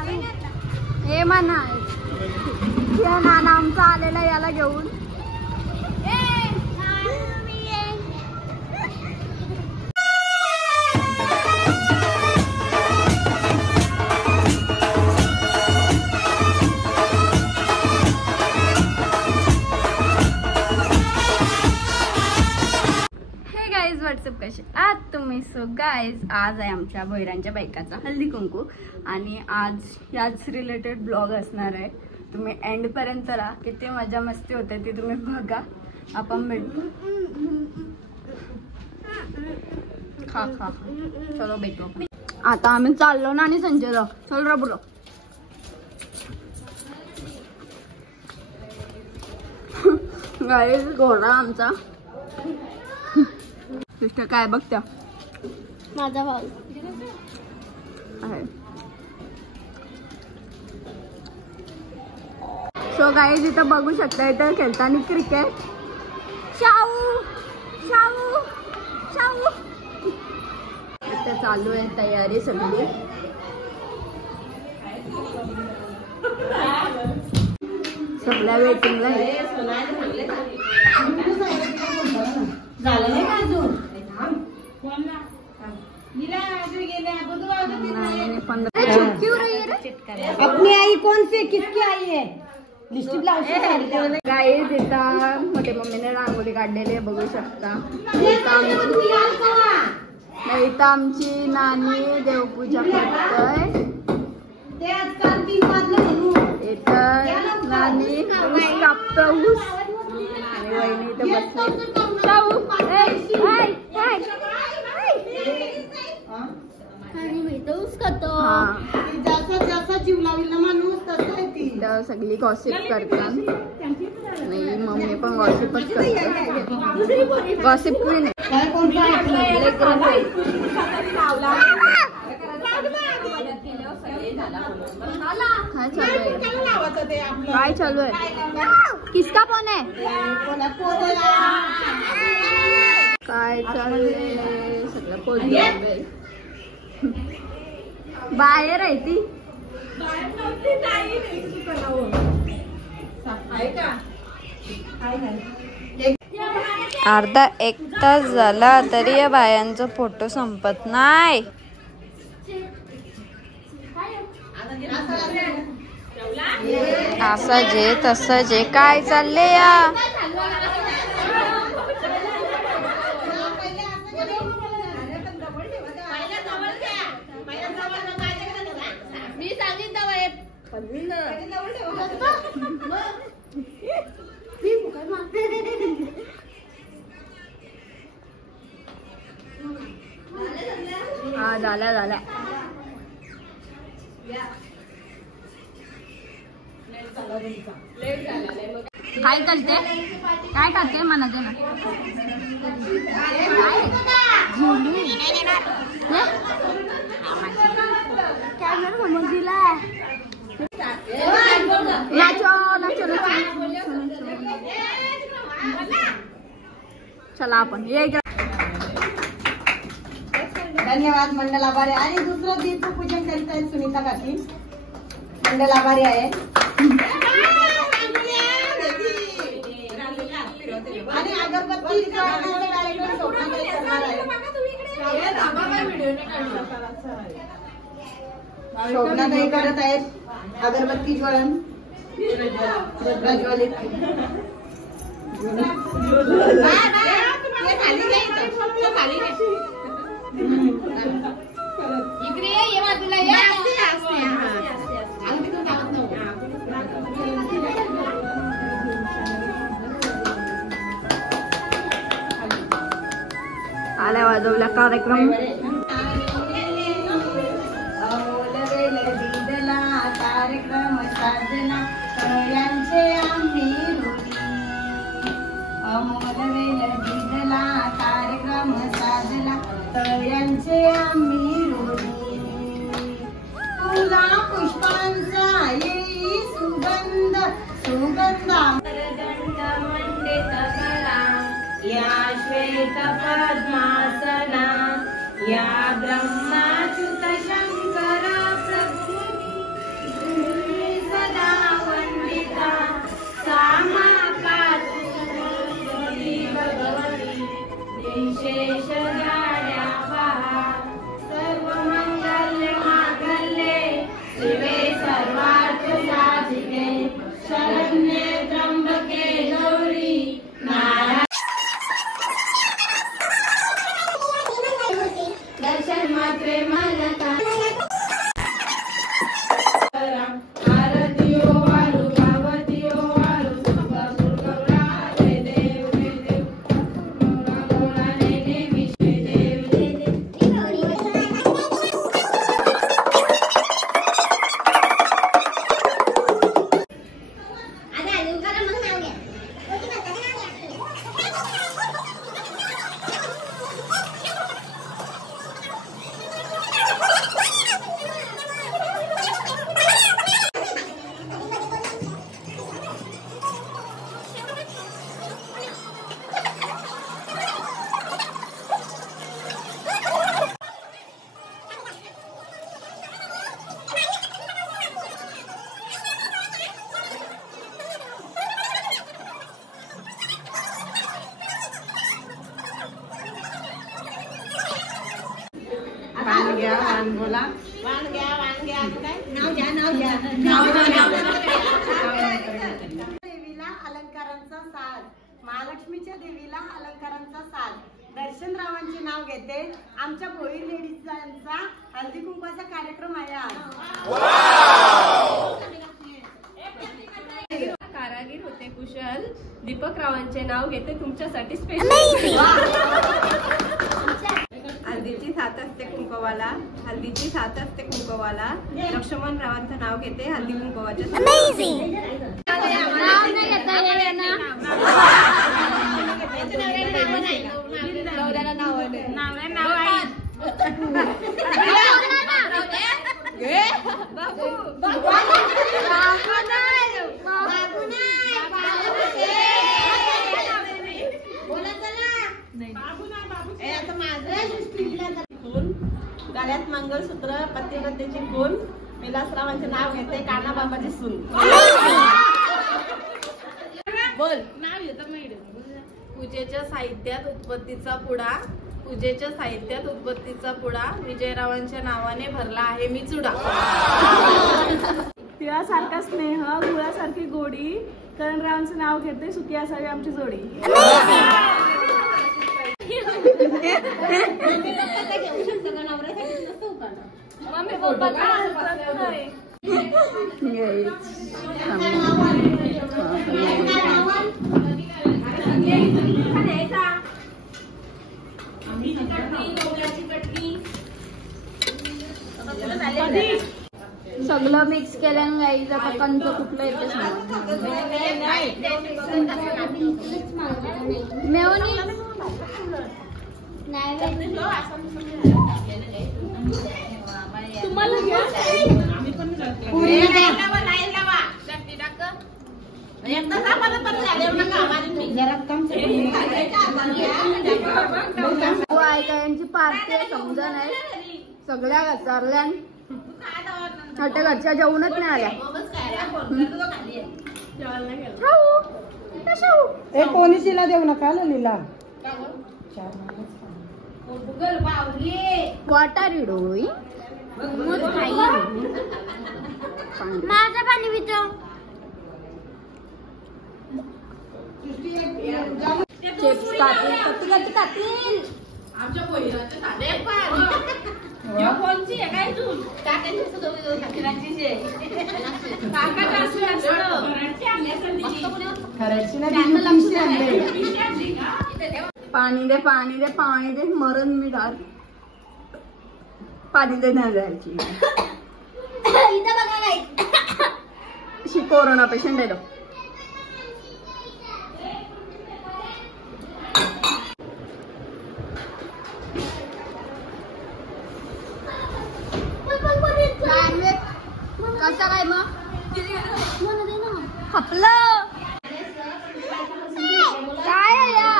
हे म्हणा नाना आमचा आलेला याला घेऊन. व्हॉट्सअप कसे आज तुम्ही. सो गाईज आज आहे आमच्या भैरांच्या बायकाचा हल्दी कुंकू आणि आज याच रिलेटेड ब्लॉग असणार आहे. तुम्ही एंड पर्यंत राहा. किती मजा मस्ती होते ती तुम्ही बघा. आपण भेटू. खा खा चलो भेटू. आता आम्ही चाललो ना आणि संजय राव चल रा बोलो. गाईज घोडा आमचा सिस्टर काय बघत्या माझा भाऊ आहे. सो गाईज इथं बघू शकता इथं खेळताना क्रिकेट. शाऊ शाऊ शाऊ इथं चालू आहे तयारी सगळी. सगळ्या वेटिंगला आहे. झालं नाही अजून. अपनी आई कौन से किसकी आई है गाईज इथं मोठे मम्मीने रांगोळी काढलेली आहे बघू शकता. इथं आमची नानी देवपूजा करतोय. इथं नानी ऊस कापतो ऊस आणि वहिनी इथं बसली. जीव लावला माणूस तसं सगळी गॉसिप करतात. नाही मम्मी पण गॉसिपच करते. गॉसिप क्वीन आहे. काय चालू आहे. किसका फोन आहे. काय चाललंय सगळं पोहोचलं. बाहेर आहे ती. अर्धा एक तास झाला तरी या बायांचा फोटो संपत नाही. असं जे तसं जे काय चालले या. हा झाल्या झाल्या. काय करते काय करते म्हणा दे ना. कॅमेरा समोर दिला. चला आपण ये. धन्यवाद मंडल आभारी. आणि दुसरं दीपपूजन करीत आहेत सुनीता काकी. मंडल आभारी आहे. आणि अगरबत्ती कार्यक्रम शोभनाताई करत आहेत. अगरबत्ती ज्वलन प्रज्वलित. आल्या वाजवल्या कार्यक्रम. कार्यक्रम साधना यांचे आम्ही अमोल वेल दिदला. कार्यक्रम साधना यांचे आम्ही फुला पुष्पांचा येई सुगंध सुगंधा. मंडित कला या श्वेत पद्मासना या ब्रह्माच्युत शंकरा प्रभू देवीला देवीला अलंकारांचा साज, महालक्ष्मीच्या देवीला अलंकारांचा साज. दर्शनरावांचे नाव घेते. आमच्या भोईर लेडीजांचा हळदी कुंकवाचा कार्यक्रम आहे आज. कारागीर होते कुशल, दीपक रावांचे नाव घेते तुमच्यासाठी स्पेशल. हल्दीची साथ असते कुंकवाला, हल्दीची साथ असते कुंकवाला. लक्ष्मण रावांचं नाव घेते हल्दी कुंकवाच्या. गळ्यात मंगळसूत्र, पतिव्रतेची खून. विलासरावांचे नाव घेते कान्हाबाबाची सून. बोल नाव येतं. पूजेच्या साहित्यात उत्पत्तीचा पुडा, पूजेच्या साहित्यात उत्पत्तीचा पुडा. विजयरावांच्या नावाने भरला आहे मी चुडा. तिळासारखा स्नेह, गुळासारखी गोडी. करणरावांचं नाव घेते सुखी असावी आमची जोडी. मम्मी पप्पा सगळं मिक्स केल्यानं गाईज आता कंच कुठलं येते मेवणी यांची पार्टी आहे समजा नाही. सगळ्या चारल्यान आता घरच्या जेवणच नाही आल्या. कोणी तिला देऊ नका लीला. What are you doing? माझं पाणी पितो. चिप्स कातील. आमच्या पोहिराचे साधे पण कोणची आहे काय तू पाणी दे पाणी दे पाणी दे मरण मी डार पाणी दे नाही जायची. कोरोना पेशंट आहे. कसा काय मग खपलं काय आहे या?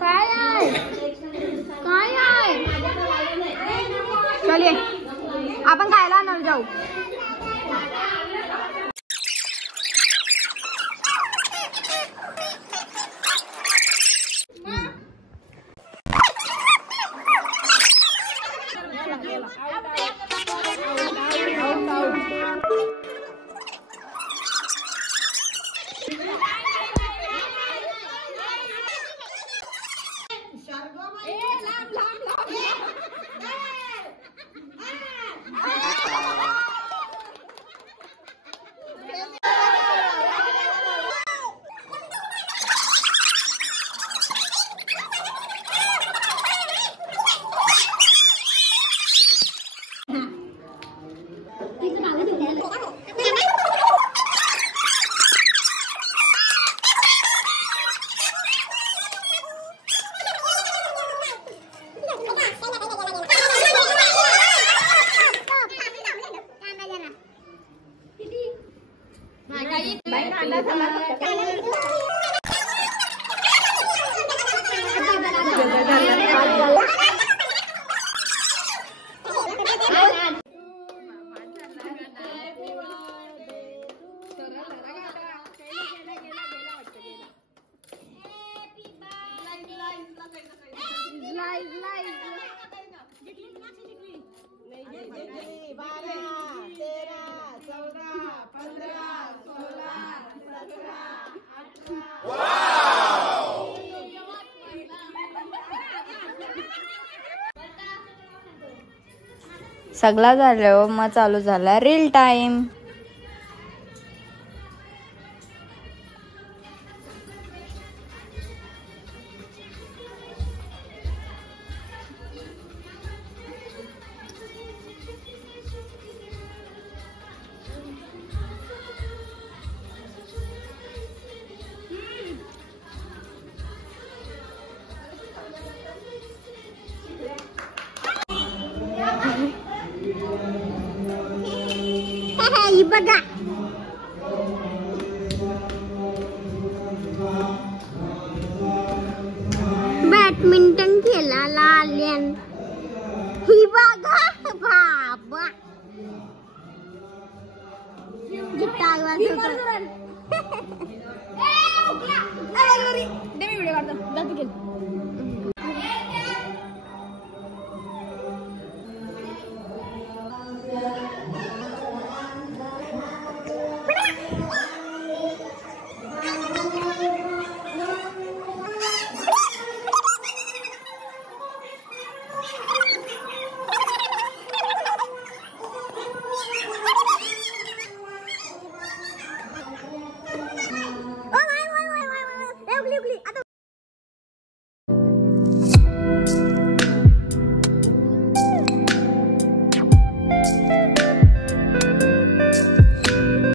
काय आहे काय आहे? चलिए आपण खायला आणणार जाऊ. सगळा झाल्यावर मग चालू झाला रील टाइम. बघा बॅडमिंटन खेळायला आल्यान ही बघा बाबा गिटार वाजवतात.